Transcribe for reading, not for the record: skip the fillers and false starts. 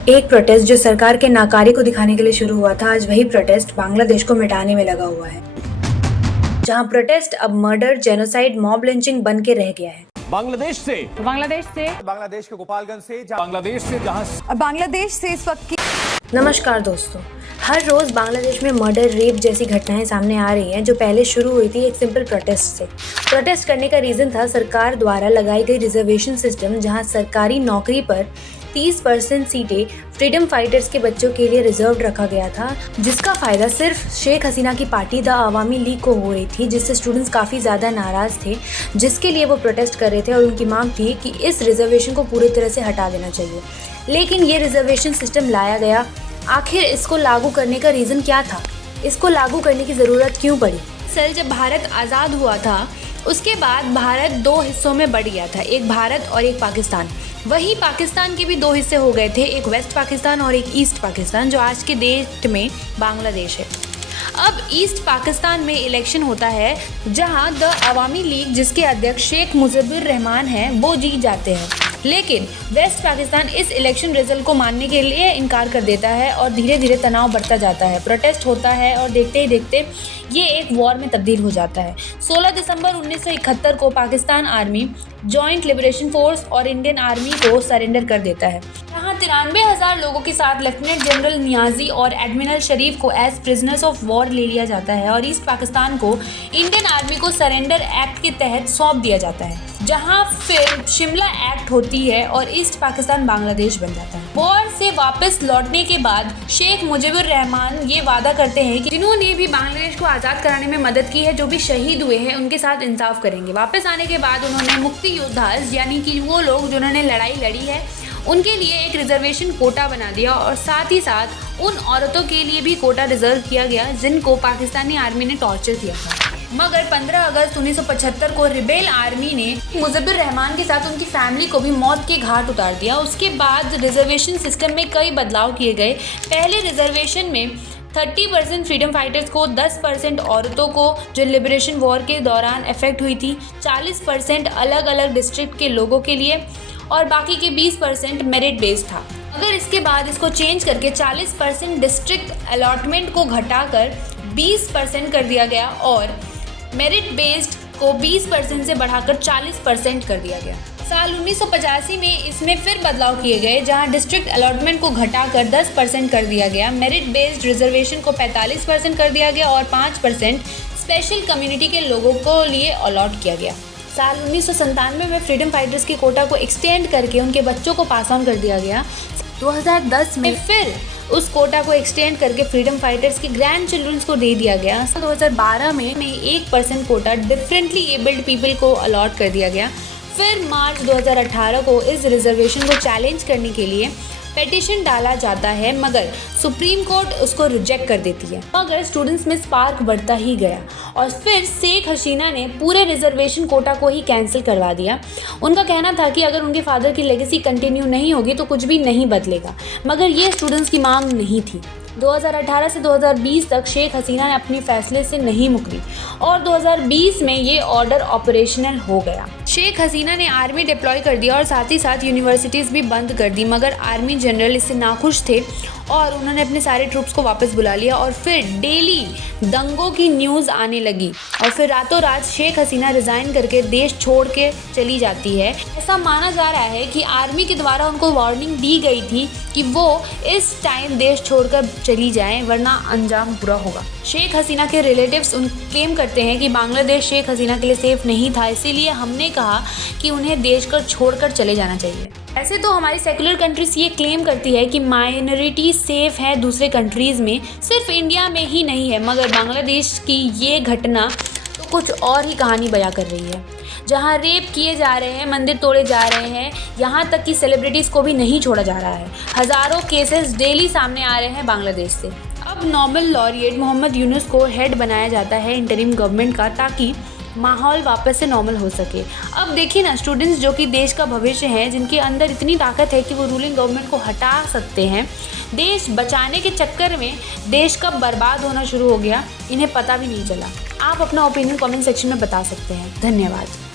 एक प्रोटेस्ट जो सरकार के नाकारे को दिखाने के लिए शुरू हुआ था, आज वही प्रोटेस्ट बांग्लादेश को मिटाने में लगा हुआ है, जहां प्रोटेस्ट अब मर्डर, जेनोसाइड, मॉब लिंचिंग बन के रह गया है। बांग्लादेश के गोपालगंज से, बांग्लादेश से इस वक्त की। नमस्कार दोस्तों, हर रोज बांग्लादेश में मर्डर, रेप जैसी घटनाएं सामने आ रही हैं, जो पहले शुरू हुई थी एक सिंपल प्रोटेस्ट से। प्रोटेस्ट करने का रीजन था सरकार द्वारा लगाई गई रिजर्वेशन सिस्टम, जहां सरकारी नौकरी पर 30% सीटें फ्रीडम फाइटर्स के बच्चों के लिए रिजर्व रखा गया था, जिसका फायदा सिर्फ शेख हसीना की पार्टी द अवामी लीग को हो रही थी, जिससे स्टूडेंट्स काफ़ी ज़्यादा नाराज़ थे, जिसके लिए वो प्रोटेस्ट कर रहे थे और उनकी मांग थी कि इस रिजर्वेशन को पूरी तरह से हटा देना चाहिए। लेकिन ये रिजर्वेशन सिस्टम लाया गया, आखिर इसको लागू करने का रीज़न क्या था? इसको लागू करने की ज़रूरत क्यों पड़ी? सर, जब भारत आज़ाद हुआ था उसके बाद भारत दो हिस्सों में बढ़ गया था, एक भारत और एक पाकिस्तान। वही पाकिस्तान के भी दो हिस्से हो गए थे, एक वेस्ट पाकिस्तान और एक ईस्ट पाकिस्तान, जो आज के डेट में बांग्लादेश है। अब ईस्ट पाकिस्तान में इलेक्शन होता है, जहां द अवामी लीग, जिसके अध्यक्ष शेख मुजिबुर रहमान हैं, वो जीत जाते हैं। लेकिन वेस्ट पाकिस्तान इस इलेक्शन रिजल्ट को मानने के लिए इनकार कर देता है और धीरे धीरे तनाव बढ़ता जाता है, प्रोटेस्ट होता है और देखते ही देखते ये एक वॉर में तब्दील हो जाता है। 16 दिसंबर 1971 को Pakistan army, joint liberation force और इंडियन आर्मी को सरेंडर कर देता है। यहाँ 93,000 लोगों के साथ लेफ्टिनेंट जनरल नियाजी और एडमिरल शरीफ को एज प्रिजनर्स ऑफ वॉर ले लिया जाता है और ईस्ट पाकिस्तान को इंडियन आर्मी को सरेंडर एक्ट के तहत सौंप दिया जाता है, जहां फिर शिमला एक्ट होती है और ईस्ट पाकिस्तान बांग्लादेश बन जाता है। वॉर से वापस लौटने के बाद शेख मुजिबुर रहमान ये वादा करते हैं कि जिन्होंने भी बांग्लादेश को आज़ाद कराने में मदद की है, जो भी शहीद हुए हैं, उनके साथ इंसाफ करेंगे। वापस आने के बाद उन्होंने मुक्ति योद्धा, यानी कि वो लोग जिन्होंने लड़ाई लड़ी है, उनके लिए एक रिजर्वेशन कोटा बना दिया और साथ ही साथ उन औरतों के लिए भी कोटा रिजर्व किया गया जिनको पाकिस्तानी आर्मी ने टॉर्चर किया था। मगर 15 अगस्त 1975 को रिबेल आर्मी ने मुजिबुर रहमान के साथ उनकी फैमिली को भी मौत के घाट उतार दिया। उसके बाद रिजर्वेशन सिस्टम में कई बदलाव किए गए। पहले रिजर्वेशन में 30% फ्रीडम फाइटर्स को, 10% औरतों को जो लिबरेशन वॉर के दौरान अफेक्ट हुई थी, 40% अलग अलग डिस्ट्रिक्ट के लोगों के लिए और बाकी के 20% मेरिट बेस्ड था। अगर इसके बाद इसको चेंज करके 40% डिस्ट्रिक्ट अलॉटमेंट को घटाकर 20% कर दिया गया और मेरिट बेस्ड को 20% से बढ़ाकर 40% कर दिया गया। साल 1985 में इसमें फिर बदलाव किए गए, जहां डिस्ट्रिक्ट अलॉटमेंट को घटाकर 10% कर दिया गया, मेरिट बेस्ड रिजर्वेशन को 45% कर दिया गया और 5% स्पेशल कम्युनिटी के लोगों को लिए अलॉट किया गया। साल 1997 में फ्रीडम फाइटर्स की कोटा को एक्सटेंड करके उनके बच्चों को पास ऑन कर दिया गया। 2010 में फिर उस कोटा को एक्सटेंड करके फ्रीडम फाइटर्स के ग्रैंड चिल्ड्रंस को दे दिया गया। 2012 में 1% कोटा डिफरेंटली एबल्ड पीपल को अलॉट कर दिया गया। फिर मार्च 2018 को इस रिजर्वेशन को चैलेंज करने के लिए पेटिशन डाला जाता है, मगर सुप्रीम कोर्ट उसको रिजेक्ट कर देती है। मगर स्टूडेंट्स में स्पार्क बढ़ता ही गया और फिर शेख हसीना ने पूरे रिजर्वेशन कोटा को ही कैंसिल करवा दिया। उनका कहना था कि अगर उनके फादर की लेगेसी कंटिन्यू नहीं होगी तो कुछ भी नहीं बदलेगा, मगर ये स्टूडेंट्स की मांग नहीं थी। 2018 से 2020 तक शेख हसीना ने अपने फैसले से नहीं मुकरी और 2020 में ये ऑर्डर ऑपरेशनल हो गया। शेख हसीना ने आर्मी डिप्लॉय कर दिया और साथ ही साथ यूनिवर्सिटीज़ भी बंद कर दी, मगर आर्मी जनरल इससे नाखुश थे और उन्होंने अपने सारे ट्रूप्स को वापस बुला लिया और फिर डेली दंगों की न्यूज़ आने लगी और फिर रातों रात शेख हसीना रिज़ाइन करके देश छोड़ के चली जाती है। ऐसा माना जा रहा है कि आर्मी के द्वारा उनको वार्निंग दी गई थी कि वो इस टाइम देश छोड़कर चली जाएं, वरना अंजाम बुरा होगा। शेख हसीना के रिलेटिव्स क्लेम करते हैं कि बांग्लादेश शेख हसीना के लिए सेफ नहीं था, इसीलिए हमने कहा कि उन्हें देश को छोड़कर चले जाना चाहिए। ऐसे तो हमारी सेकुलर कंट्रीज ये क्लेम करती है कि माइनॉरिटी सेफ है दूसरे कंट्रीज़ में, सिर्फ इंडिया में ही नहीं है, मगर बांग्लादेश की ये घटना तो कुछ और ही कहानी बयां कर रही है, जहां रेप किए जा रहे हैं, मंदिर तोड़े जा रहे हैं, यहाँ तक कि सेलिब्रिटीज़ को भी नहीं छोड़ा जा रहा है। हज़ारों केसेस डेली सामने आ रहे हैं बांग्लादेश से। अब नोबेल लॉरिएट मोहम्मद यूनुस को हेड बनाया जाता है इंटरिम गवर्नमेंट का, ताकि माहौल वापस से नॉर्मल हो सके। अब देखिए ना, स्टूडेंट्स जो कि देश का भविष्य हैं, जिनके अंदर इतनी ताकत है कि वो रूलिंग गवर्नमेंट को हटा सकते हैं, देश बचाने के चक्कर में देश कब बर्बाद होना शुरू हो गया इन्हें पता भी नहीं चला। आप अपना ओपिनियन कमेंट सेक्शन में बता सकते हैं। धन्यवाद।